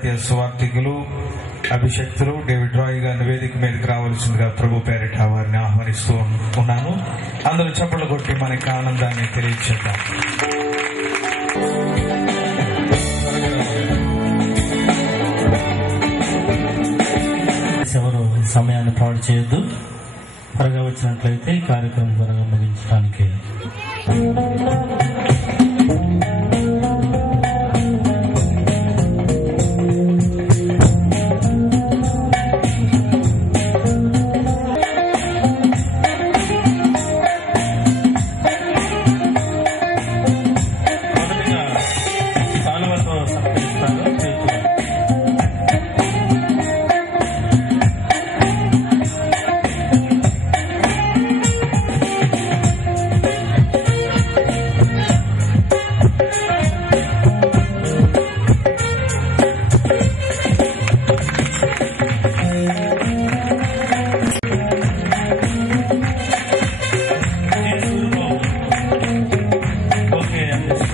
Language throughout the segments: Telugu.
అంతర్జాతీయ సువార్థికులు అభిషక్తులు డేవిడ్ రాయ్ గారిని వేదిక మీదకి రావాల్సిందిగా ప్రభు పేరిట వారిని ఆహ్వానిస్తూ ఉన్నాను. అందరూ చప్పట్లు కొట్టి మనకి ఆనందాన్ని తెలియచేద్దాం. ఎవరు సమయాన్ని పాడు చేయొద్దు. త్వరగా వచ్చినట్లయితే ఈ కార్యక్రమం త్వరగా ముగించడానికి Yes,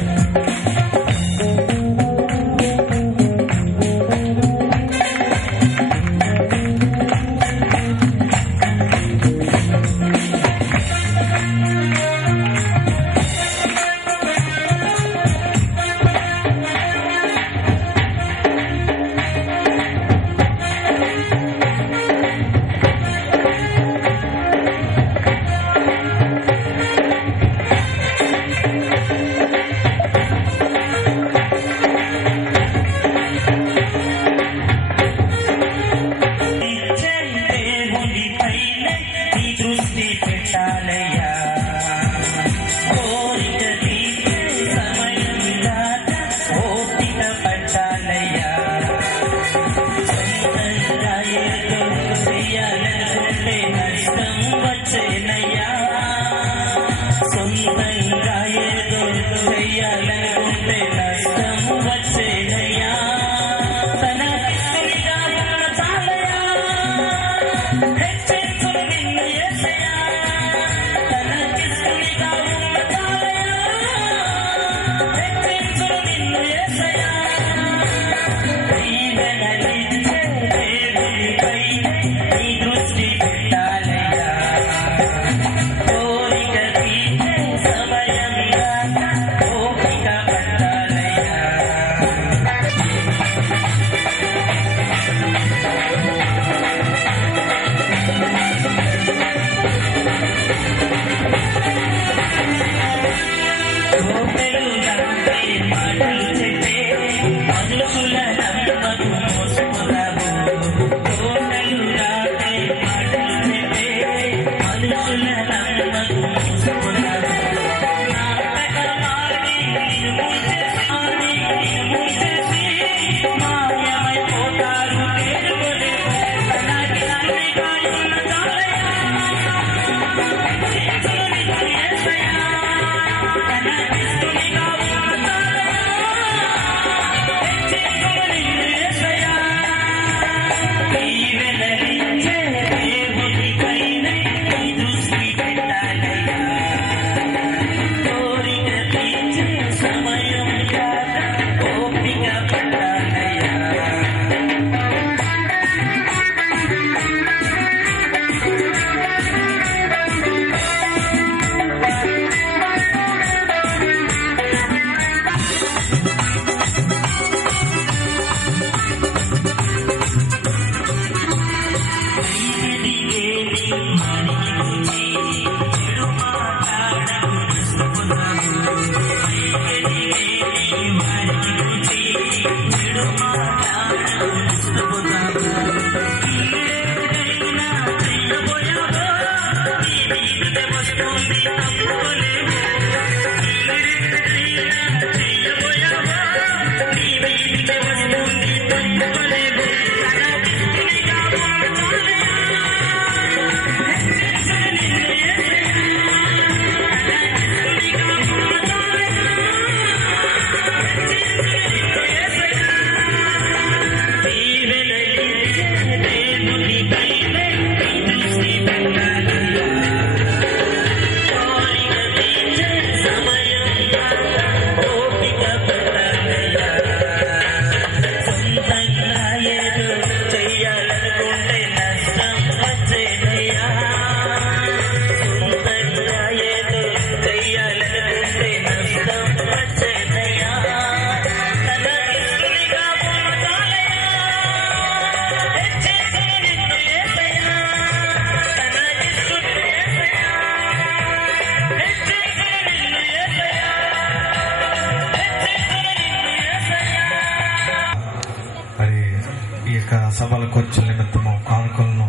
సభల ఖర్చుల నిమిత్తము కానుకలను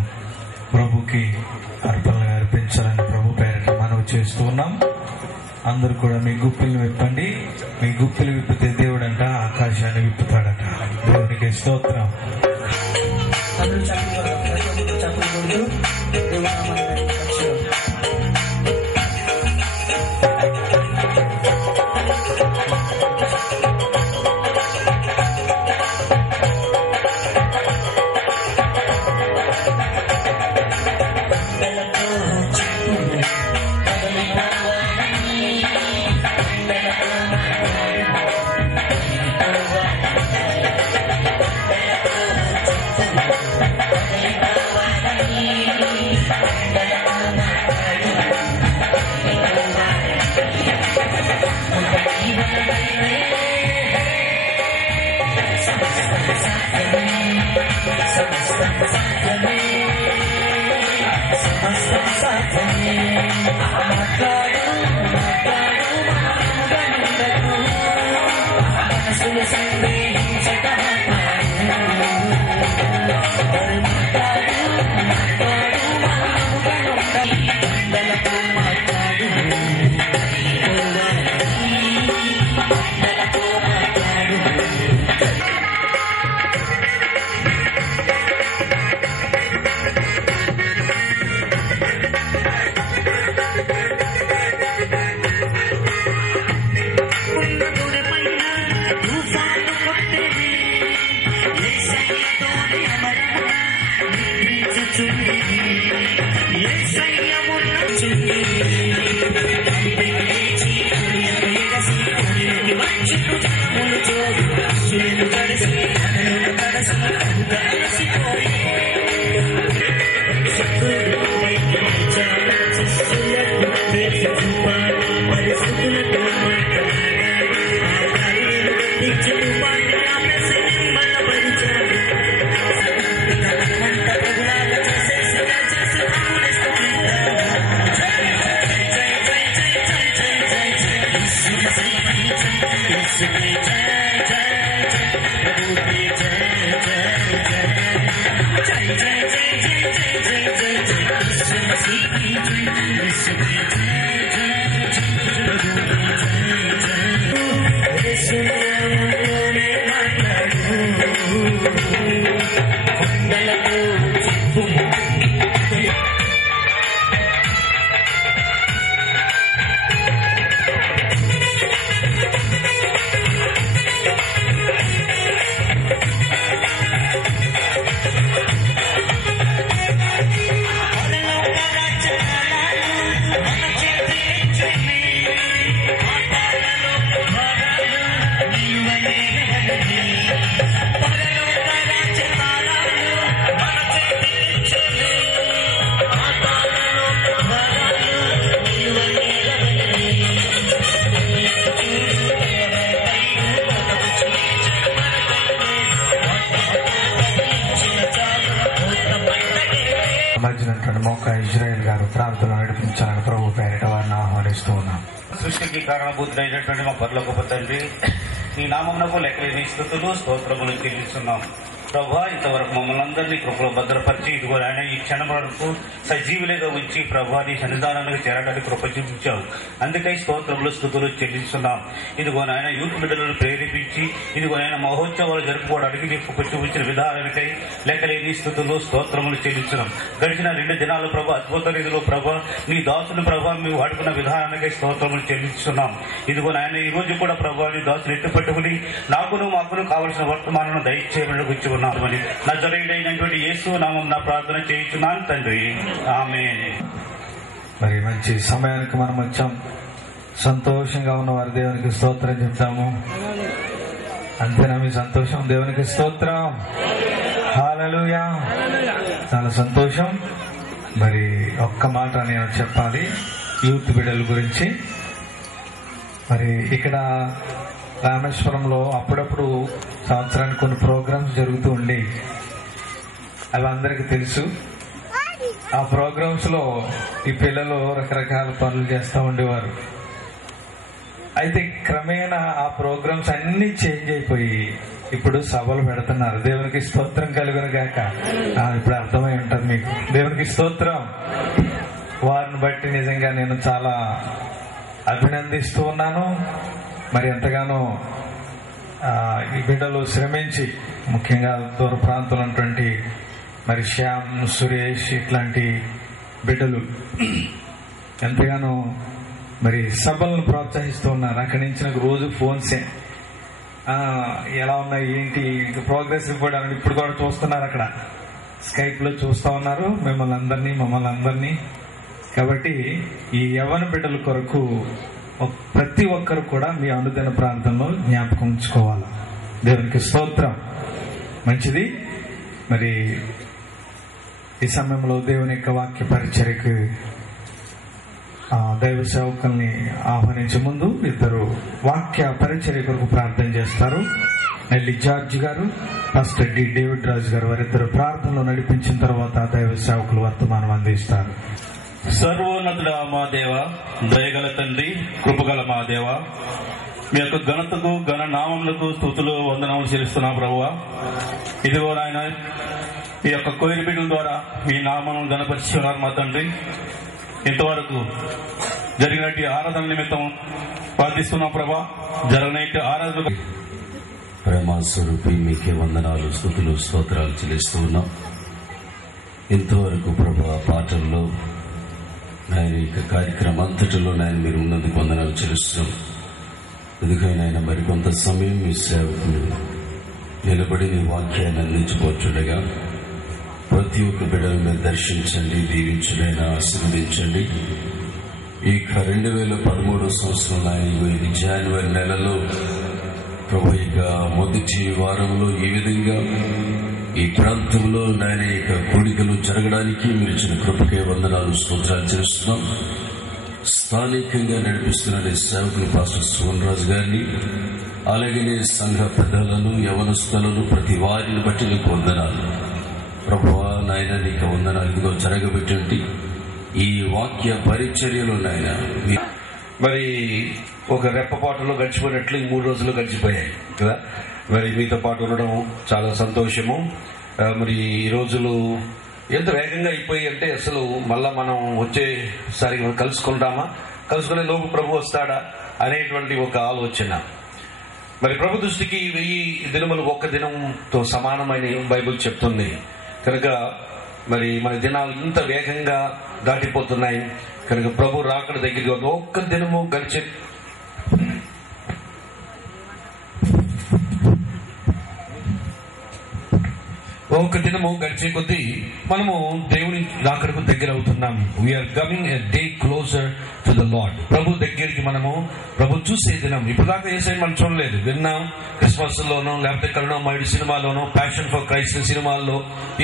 ప్రభుకి అర్పణలుగా అర్పించాలని ప్రభు పేరిట మనవి చేస్తూ ఉన్నాం. అందరూ కూడా మీ గుప్పిలు విప్పండి. మీ గుప్పిలు విప్పితే దేవుడంట ఆకాశాన్ని విప్పుతాడట. దేవునికి స్తోత్రం. ఇజ్రాయేల్ గారు ప్రార్థన నడిపించాలని ప్రభు పేరిట వారిని ఆహ్వానిస్తూ ఉన్నాం. సృష్టికి కారణభూతుడైనటువంటి మా పరలోకపు తండ్రి, నీ నామమునకు లెక్కలేని స్తుతులు స్తోత్రములు చెల్లిస్తున్నాం. ప్రభా, ఇంతవరకు మమ్మల్ని అందరినీ కృపలో భద్రపరిచి ఇదిగో ఆయన ఈ క్షణం వరకు సజీవులుగా ఉంచి ప్రభా నీ సన్నిధానానికి చేరడానికి కృప చూపించావు. అందుకై స్తోత్రములు స్తుతులు చెల్లిస్తున్నాం. ఇదిగో నాయన యూత్ బిడ్డలను ప్రేరేపించి ఇదిగో ఆయన మహోత్సవాలు జరుపుకోవడానికి నీ కృప చూపించిన విధానానికై లెక్కలేని స్తుతులు స్తోత్రములు చెల్లిస్తున్నాం. గడిచిన 2 దినాలు ప్రభా అద్భుత రీతిలో ప్రభా నీ దాసులు ప్రభా మేము వాడుకున్న విధానానికై స్తోత్రములు చెల్లిస్తున్నాం. ఇదిగో నాయన ఈ రోజు కూడా ప్రభా నీ దాసులు ఎట్టు పట్టుకుని నాకును మాకును కావలసిన వర్తమానం దయచేయమని గురించి ఉన్నామని నజరేయుడైనటువంటి యేసు నామం నా ప్రార్థన చేయించున్నాను తండ్రి, ఆమేన్. మరి మంచి సమయానికి మనం వచ్చాం. సంతోషంగా ఉన్న వారి దేవునికి స్తోత్రం చెప్తాము. అంతేనా మీ సంతోషం? దేవునికి స్తోత్రం, హల్లెలూయా. చాలా సంతోషం. మరి ఒక్క మాట నేను చెప్పాలి యూత్ బిడ్డల గురించి. మరి ఇక్కడ రామేశ్వరంలో అప్పుడప్పుడు సంవత్సరానికి కొన్ని ప్రోగ్రామ్స్ జరుగుతూ ఉండి అవి అందరికీ తెలుసు. ఆ ప్రోగ్రామ్స్ లో ఈ పిల్లలు రకరకాల పనులు చేస్తూ ఉండేవారు. అయితే క్రమేణా ఆ ప్రోగ్రామ్స్ అన్ని చేంజ్ అయిపోయి ఇప్పుడు సభలు పెడుతున్నారు. దేవునికి స్తోత్రం కలుగును గాక. ఇప్పుడు అర్థమై ఉంటుంది మీకు. దేవునికి స్తోత్రం. వారిని బట్టి నిజంగా నేను చాలా అభినందిస్తూ ఉన్నాను. మరి ఎంతగానో ఈ బిడ్డలు శ్రమించి, ముఖ్యంగా దూర ప్రాంతంలో ఉన్నటువంటి మరి శ్యామ్, సురేష్ ఇట్లాంటి బిడ్డలు ఎంతగానో మరి సభలను ప్రోత్సహిస్తూ ఉన్నారు. అక్కడి నుంచి నాకు రోజు ఫోన్సే, ఎలా ఉన్నాయి ఏంటి, ప్రోగ్రెస్ రిపోర్ట్ అని ఇప్పుడు కూడా చూస్తున్నారు. అక్కడ స్కైప్ లో చూస్తూ ఉన్నారు మమ్మల్ని అందరినీ. కాబట్టి ఈ యవ్వన బిడ్డల కొరకు ప్రతి ఒక్కరు కూడా మీ అనుదిన ప్రాంతంలో జ్ఞాపకం ఉంచుకోవాలి. దేవునికి స్తోత్రం. మంచిది. మరి ఈ సమయంలో దేవుని యొక్క వాక్య పరిచర్యకు దైవ సేవకుల్ని ఆహ్వానించే ముందు ఇద్దరు వాక్య పరిచర్య కొరకు ప్రార్థన చేస్తారు. నెల్లి జార్జ్ గారు, పాస్టర్ డి డేవిడ్ రాజు గారు, వారిద్దరు ప్రార్థనలో నడిపించిన తర్వాత దైవ సేవకులు వర్తమానం అందిస్తారు. సర్వోన్నతుడ మా దేవ, దయగల తండ్రి, కృపగల మా దేవ, మీ యొక్క ఘనతకు ఘన నామములకు స్తుతులు వందనములు చెల్లిస్తున్నాం ప్రభువా. ఇదిగో నాయన, ఈ యొక్క కోయిల బిడ్డల ద్వారా మీ నామమును ఘనపరిచి ఉన్నారు మా తండ్రి. ఇంతవరకు జరిగినట్టు ఆరాధన నిమిత్తం ప్రార్థిస్తున్నాం ప్రభా. జరగనట్టు ఆరాధన ప్రేమ స్వరూపి మీకే వందనాలు, స్తుతులు, స్తోత్రాలు చెల్లిస్తూ ఉన్నాం. ఇంతవరకు ప్రభా పాటల్లో ఆయన ఇక కార్యక్రమం అంతటిలో నాయన మీరు ఉన్నందుకు వందనాలు చెల్లిస్తున్నాం. ఎందుకైనా ఆయన మరికొంత సమయం మీ సేవకులు నిలబడి నీ వాక్యాన్ని అందించుకోవచ్చుండగా ప్రతి ఒక్క బిడ్డను మీరు దర్శించండి, దీవించండి, ఆశీర్వదించండి. ఈ 2013 సంవత్సరంలో ఆయన జనవరి నెలలో ప్రభు ఇక మొదటి వారంలో ఈ విధంగా ఈ ప్రాంతంలో నాయన ఇక కూడికలు జరగడానికి మీరు ఇచ్చిన కృపకే వందనాలు, స్తోత్రాలు చేస్తున్నాం. స్థానికంగా నడిపిస్తున్న సేవకులు పాస్టర్ సోమరాజు గారిని, అలాగే సంఘ పెద్దలను, యవనస్తులను, ప్రతి వారిని బట్టి నీకు వందనాలు ప్రభువా. నాయన నీకు వందనాలు. ఇదిగో జరగబెట్టి ఈ వాక్య పరిచర్యలో నాయన మరి ఒక రెప్పపాటులో గడిచిపోయినట్లు ఈ 3 రోజులు గడిచిపోయాయి కదా. మరి మీతో పాటు ఉండడం చాలా సంతోషము. మరి ఈ రోజులు ఎంత వేగంగా అయిపోయి అంటే అసలు మళ్ళా మనం వచ్చేసరికి మనం కలుసుకునే లోపు ప్రభు వస్తాడా అనేటువంటి ఒక ఆలోచన. మరి ప్రభు దృష్టికి 1000 దినములు ఒక్క దినంతో సమానమని బైబిల్ చెప్తుంది కనుక మరి మన దినాలు ఇంత వేగంగా దాటిపోతున్నాయి కనుక ప్రభు రాకడ దగ్గరగా ఒక్క దినము గడిచే కొద్దీ మనము దేవుని రాకడకు దగ్గర అవుతున్నాము. We are coming a day closer to the lord. ప్రభు దగ్గరికి ప్రభు చూసే దినం. ఇప్పుడు దాకా ఏ సైడ్ మనం చూడలేదు, విన్నాం. క్రిస్మస్ లోనో లేకపోతే కరుణామయుడు సినిమాలోనో, ప్యాషన్ ఫర్ క్రైస్ట్ సినిమాల్లో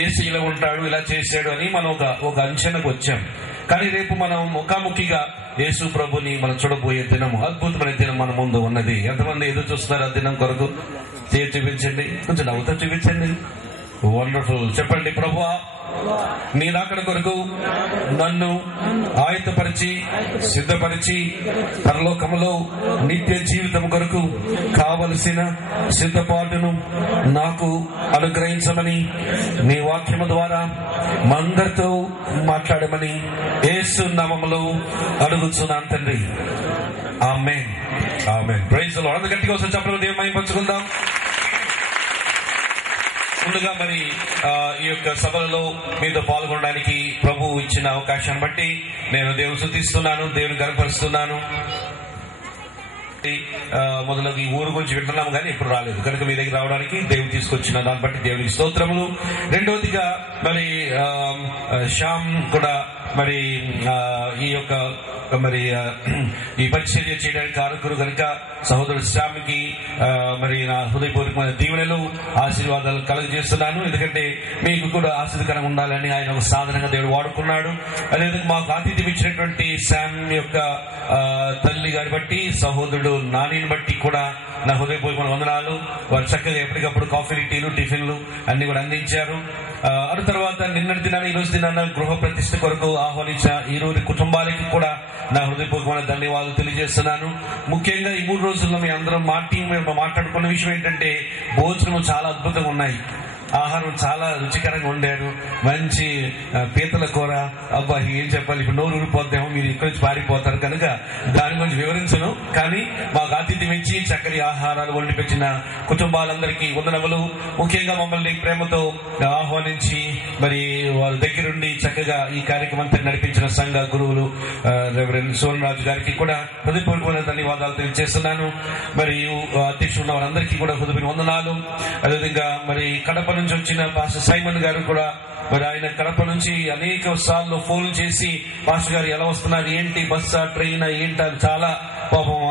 ఏసు ఇలా ఉంటాడు, ఇలా చేశాడు అని మనం ఒక అంచనాకు వచ్చాం. కానీ రేపు మనం ముఖాముఖిగా యేసు ప్రభుని మనం చూడబోయే దినం, అద్భుతమైన దినం మన ముందు ఉన్నది. ఎంతమంది ఎదురు చూస్తున్నారు ఆ దినం కొరకు? చూపించండి, కొంచెం నవ్వుతో చూపించండి. వండర్ఫుల్. చెప్పండి, ప్రభువా నీ రాకడ కొరకు నన్ను ఆయుధపరిచి సిద్ధపరిచి పరలోకములో నిత్య జీవితం కొరకు కావలసిన సిద్ధపాటును నాకు అనుగ్రహించమని నీ వాక్యము ద్వారా మందరితో మాట్లాడమని యేసు నామములో అడుగుచున్నాను తండ్రి. ఆమేన్, ఆమేన్. Praise the lord. అందరూ గట్టిగా ఒకసారి చెప్పండి, దేవుని మహిమపరచుకుందాం. ముందుగా మరి ఈ యొక్క సభలలో మీతో పాల్గొనడానికి ప్రభు ఇచ్చిన అవకాశాన్ని బట్టి నేను దేవుని స్తుతిస్తున్నాను, దేవుని గణపరుస్తున్నాను. మొదలగు ఈ ఊరు గురించి వింటున్నాము కానీ ఇప్పుడు రాలేదు కనుక మీ దగ్గర రావడానికి దేవుడు తీసుకొచ్చిన దాన్ని బట్టి దేవునికి స్తోత్రములు. రెండవదిగా మరి శ్యామ్ కూడా మరి ఈ యొక్క మరి ఈ పరిచర్య చేయడానికి కారకుడు కనుక సహోదరుడు శ్యామ్కి మరి నా హృదయపూర్వకమైన దీవెనలు, ఆశీర్వాదాలు కలుగజేస్తున్నాను. ఎందుకంటే మీకు కూడా ఆశీర్వదకరంగా ఉండాలని ఆయన ఒక సాధనంగా దేవుడు వాడుకున్నాడు. అదేవిధంగా మాకు ఆతిథ్యం ఇచ్చినటువంటి శ్యామ్ యొక్క తల్లి గారి బట్టి, సహోదరుడు నానిని బట్టి కూడా నా హృదయపూర్వకమైన వందనాలు. వారు చక్కగా ఎప్పటికప్పుడు కాఫీ, టీలు, టిఫిన్లు అన్ని కూడా అందించారు. ఆ తర్వాత నిన్నటి దినాన్ని, ఈ రోజు దినాన్న గృహ ప్రతిష్ఠ కొరకు ఆహ్వానించిన ఈరోజు కుటుంబాలకి కూడా నా హృదయపూర్వకమైన ధన్యవాదాలు తెలియజేస్తున్నాను. ముఖ్యంగా ఈ 3 రోజుల్లో మీ అందరం మా టీం మాట్లాడుకున్న విషయం ఏంటంటే భోజనం చాలా అద్భుతంగా ఉన్నాయి. ఆహారం చాలా రుచికరంగా వండారు. మంచి పీతల కూర. అబ్బా ఏం చెప్పాలి, ఇప్పుడు నోరు ఊరిపోద్దామో, మీరు ఇక్కడి నుంచి పారిపోతారు కనుక దాని గురించి వివరించను. కానీ మాకు ఆతిథ్యం ఇచ్చి చక్కని ఆహారాలు వండి పెట్టిన కుటుంబాలందరికీ వందనములు. ముఖ్యంగా మమ్మల్ని ప్రేమతో ఆహ్వానించి మరి వారి దగ్గరుండి చక్కగా ఈ కార్యక్రమం నడిపించిన సంఘ గురువులు రెవరెండ్ సోమరాజు గారికి కూడా హృదయపూర్వకమైన ధన్యవాదాలు తెలియజేస్తున్నాను. మరియు అధ్యక్షులు ఉన్న వారందరికీ కూడా హృదయపూర్వక వందనాలు. అదేవిధంగా మరి కడప నుంచి వచ్చిన పాస్టర్ సైమన్ గారు కూడా మరి ఆయన కడప నుంచి అనేక సార్లు ఫోన్ చేసి పాస్టర్ గారు ఎలా వస్తున్నారు, ఏంటి బస్సా ట్రైన్ ఏంటి అని చాలా పాపం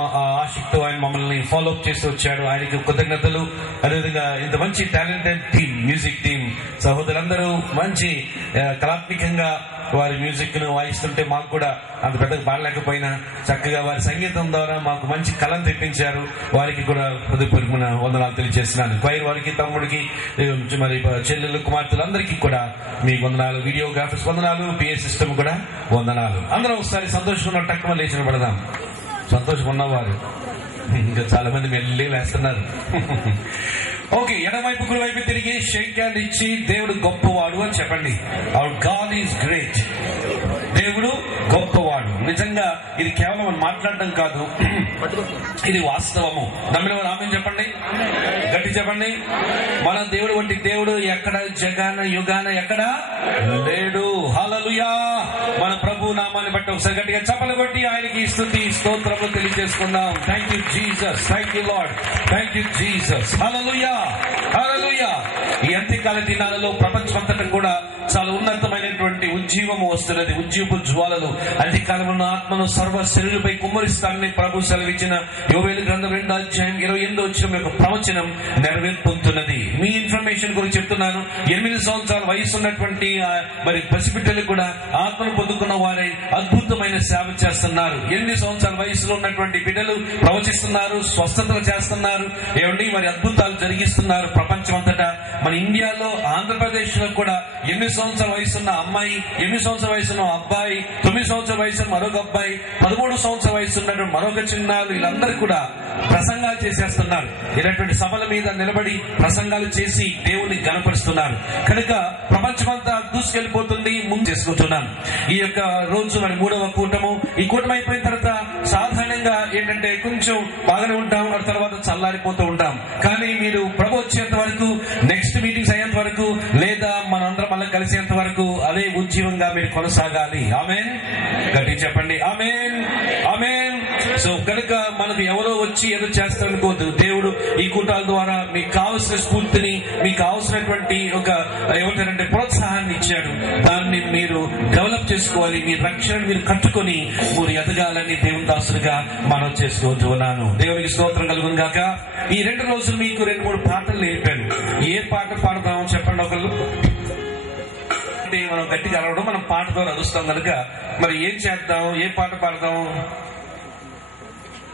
ఆసక్తితో ఆయన మమ్మల్ని ఫాలో అప్ చేసి వచ్చాడు. ఆయనకి కృతజ్ఞతలు. అదేవిధంగా ఇంత మంచి టాలెంటెడ్ టీమ్, మ్యూజిక్ టీమ్ సహోదరులందరూ మంచి కళాత్మకంగా వారి మ్యూజిక్ ను వాయిస్తుంటే మాకు కూడా అంత పెద్దగా పాడలేకపోయినా చక్కగా వారి సంగీతం ద్వారా మాకు మంచి కళను తెప్పించారు. వారికి కూడా హృదయపూర్వకమైన వందనాలు తెలియజేస్తున్నాను. క్వైర్ వారికి, తమ్ముడికి, మరి చెల్లెలు, కుమార్తెలందరికీ కూడా మీకు వందనాలు. వీడియోగ్రాఫర్స్ వందనాలు. పిఏ సిస్టమ్ కూడా వందనాలు. అందరం ఒకసారి సంతోషంగా టక్కున లేచిన పడదాం. సంతోషం ఉన్నవారు ఇంకా చాలా మంది మెల్లి లేస్తున్నారు. ఓకే, ఎడమవైపు కుడివైపు తిరిగి షేక్ హ్యాండ్ ఇచ్చి దేవుడు గొప్పవాడు అని చెప్పండి. Hour God is great. దేవుడు గొప్పవాడు. నిజంగా ఇది కేవలం మాట్లాడడం కాదు, ఇది వాస్తవము. నమ్మిన వారు ఆమేన్ చెప్పండి, గట్టి చెప్పండి. మన దేవుడు వంటి దేవుడు ఎక్కడ జగాన యుగాన ఎక్కడ లేడు. హల్లెలూయా. మన ప్రభు నామాన్ని బట్టి ఒకసారి గట్టిగా చప్పలు కొట్టి ఆయనకి స్తుతి స్తోత్రములు తెలియజేసుకుందాం. Thank you Jesus, thank you lord, thank you Jesus. హల్లెలూయా, హల్లెలూయా. ఈ అంత్యకాల దినాలలో ప్రపంచమంతటా కూడా చాలా ఉన్నతమైనటువంటి ఉజ్జీవము వస్తున్నది. ఉజ్జీవపు జ్వాలలు అంత్యకాలంలో ఆత్మను సర్వ శరీరుపై కుమ్మరిస్తానని ప్రభు సెలవిచ్చిన యోవేలు గ్రంథం 2:28 యొక్క ప్రవచనం నెరవేర్పుతున్నది. మీ ఇన్ఫర్మేషన్ గురించి చెప్తున్నాను. 8 సంవత్సరాల వయసు ఉన్నటువంటి మరి పసిబిడ్డలు కూడా ఆత్మను పొందుకున్న వారై అద్భుతమైన సేవ చేస్తున్నారు. 8 సంవత్సరాల వయసులో ఉన్నటువంటి బిడ్డలు ప్రవచిస్తున్నారు, స్వస్థతలు చేస్తున్నారు. ఏమండి, మరి అద్భుతాలు జరిగిస్తున్నారు ప్రపంచం అంతటా. మన ఇండియాలో, ఆంధ్రప్రదేశ్ లో కూడా 8 సంవత్సరాల వయసున్న అమ్మాయి, 8 సంవత్సరాల వయసున్న అబ్బాయి, 9 సంవత్సరాల వయసున్న మరొక అబ్బాయి, 13 సంవత్సరాల వయసు ఉన్నటువంటి మరొక చిన్నాలు, వీళ్ళందరూ కూడా ప్రసంగాలు చేసేస్తున్నారు. ఇలాంటి సభల మీద నిలబడి ప్రసంగాలు చేసి దేవుని గణపరుస్తున్నారు. కనుక ప్రపంచమంతా దూసుకెళ్లిపోతుంది. ముందు చేసుకుంటున్నాను. ఈ యొక్క రోజు మరి 3వ కూటము. ఈ కూటమి అయిపోయిన తర్వాత సాధారణంగా ఏంటంటే కొంచెం బాగానే ఉంటాం, ఆ తర్వాత చల్లారిపోతూ ఉంటాం. కానీ మీరు ప్రభు వచ్చేంత వరకు, నెక్స్ట్ మీటింగ్స్ అయ్యేంత వరకు, లేదా మనందరం మళ్ళీ కలిసేంత వరకు అదే ఉజ్జీవంగా మీరు కొనసాగాలి. ఆమేన్, గట్టి చెప్పండి ఆమేన్, ఆమేన్. సో కనుక మనకు ఎవరో వచ్చి ఏదో చేస్తారనుకోవద్దు. దేవుడు ఈ కూటాల ద్వారా మీకు కావలసిన స్ఫూర్తిని, మీకు కావలసినటువంటి ఒక ఏమంటారంటే ప్రోత్సాహాన్ని ఇచ్చాడు. దాన్ని మీరు డెవలప్ చేసుకోవాలి. మీ రక్షణ మీరు కట్టుకొని మీరు ఎదగాలని దేవుని దాసులుగా మనం చేసుకుంటున్నాను. దేవునికి స్తోత్రం కలుగును గాక. ఈ 2 రోజులు మీకు 2-3 పాటలు నేర్పాను. ఏ పాట పాడతామో చెప్పండి ఒకళ్ళు. మనం గట్టిగా అరవడం, మనం పాట ద్వారా అరుస్తాం కనుక మరి ఏం చేద్దాం, ఏ పాట పాడదాం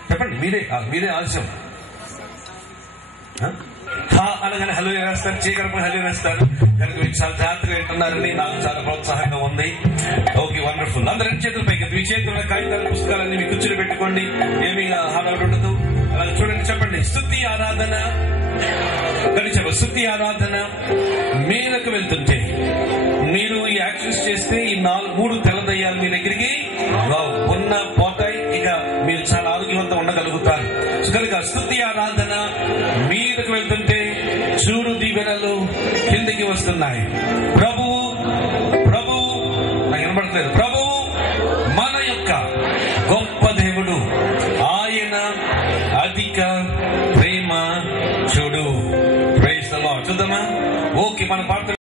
చెప్పండి. మీరే ఆలస్యం. అనగానే హలో వేస్తారు, చీకరపై హలో వేస్తారు. కనుక మీరు చాలా జాగ్రత్తగా వింటున్నారని నాకు చాలా ప్రోత్సాహంగా ఉంది. Okay, wonderful. అందరూ 2 చేతులు పైకి, మీ చేతుల కాగితాలు పుస్తకాలన్నీ మీ కూర్చుని పెట్టుకోండి. ఏమీ హడావుడి ఉండదు. అలా చూడండి, చెప్పండి. స్తుతి ఆరాధన, చెప్ప స్తుతి ఆరాధన మీరకు వెళ్తుంటే మీరు ఈ యాక్షన్స్ చేస్తే ఈ 3 తెల్ల దయ్యాలు మీ దగ్గరికి ఉన్న పోతాయి. ఇక మీరు చాలా ఆరోగ్యవంతంగా ఉండగలుగుతారు. కనుక స్తుతి ఆరాధన మీదకు వెళ్తుంటే చూడు దీవెనలు కిందకి వస్తున్నాయి. ప్రభువు నాకు వినపడట్లేదు. ప్రభువు మన యొక్క గొప్ప దేవుడు, ఆయన అధిక ప్రేమ చూడు. Praise the Lord. చూద్దామా? ఓకే, మన పాట